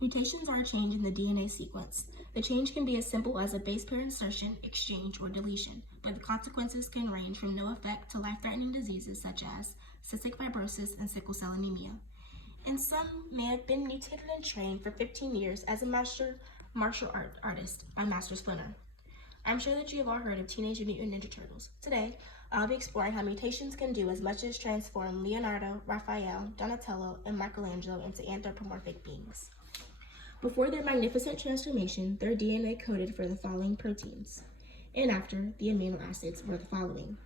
Mutations are a change in the DNA sequence. The change can be as simple as a base pair insertion, exchange, or deletion, but the consequences can range from no effect to life-threatening diseases such as cystic fibrosis and sickle cell anemia. And some may have been mutated and trained for 15 years as a martial artist by Master Splinter. I'm sure that you have all heard of Teenage Mutant Ninja Turtles. Today, I'll be exploring how mutations can do as much as transform Leonardo, Raphael, Donatello, and Michelangelo into anthropomorphic beings. Before their magnificent transformation, their DNA coded for the following proteins, and after, the amino acids were the following.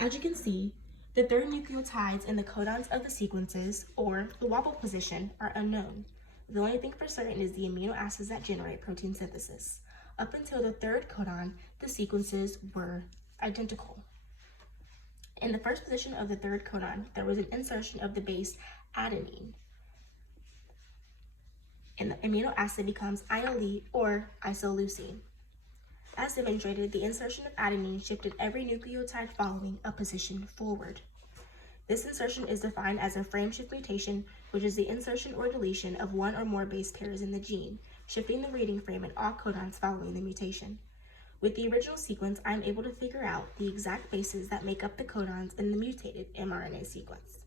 As you can see, the third nucleotides in the codons of the sequences, or the wobble position, are unknown. The only thing for certain is the amino acids that generate protein synthesis. Up until the third codon, the sequences were identical. In the first position of the third codon, there was an insertion of the base adenine, and the amino acid becomes inole or isoleucine. As demonstrated, the insertion of adenine shifted every nucleotide following a position forward. This insertion is defined as a frameshift mutation, which is the insertion or deletion of one or more base pairs in the gene, shifting the reading frame in all codons following the mutation. With the original sequence, I am able to figure out the exact bases that make up the codons in the mutated mRNA sequence.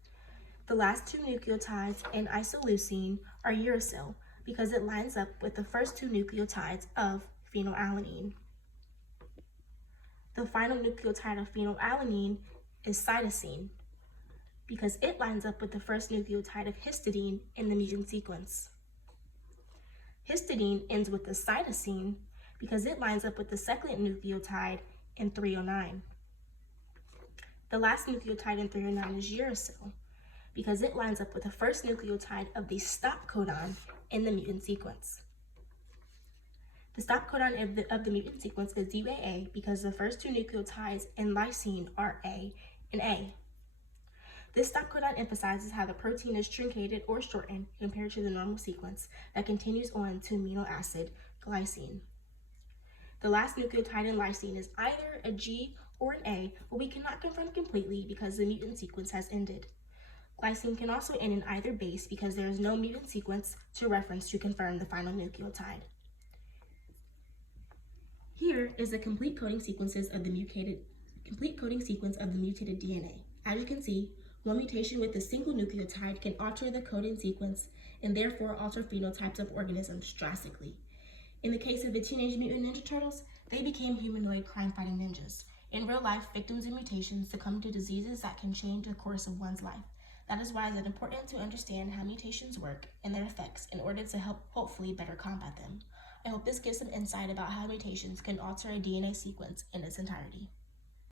The last two nucleotides in isoleucine are uracil because it lines up with the first two nucleotides of phenylalanine. The final nucleotide of phenylalanine is cytosine because it lines up with the first nucleotide of histidine in the mutant sequence. Histidine ends with the cytosine because it lines up with the second nucleotide in 309. The last nucleotide in 309 is uracil because it lines up with the first nucleotide of the stop codon in the mutant sequence. The stop codon of the mutant sequence is UAA because the first two nucleotides in lysine are A and A. This stop codon emphasizes how the protein is truncated or shortened compared to the normal sequence that continues on to amino acid glycine. The last nucleotide in lysine is either a G or an A, but we cannot confirm completely because the mutant sequence has ended. Glycine can also end in either base because there is no mutant sequence to reference to confirm the final nucleotide. Here is the complete coding sequence of the mutated DNA. As you can see, one mutation with a single nucleotide can alter the coding sequence and therefore alter phenotypes of organisms drastically. In the case of the Teenage Mutant Ninja Turtles, they became humanoid crime-fighting ninjas. In real life, victims of mutations succumb to diseases that can change the course of one's life. That is why it is important to understand how mutations work and their effects in order to help hopefully better combat them. I hope this gives some insight about how mutations can alter a DNA sequence in its entirety.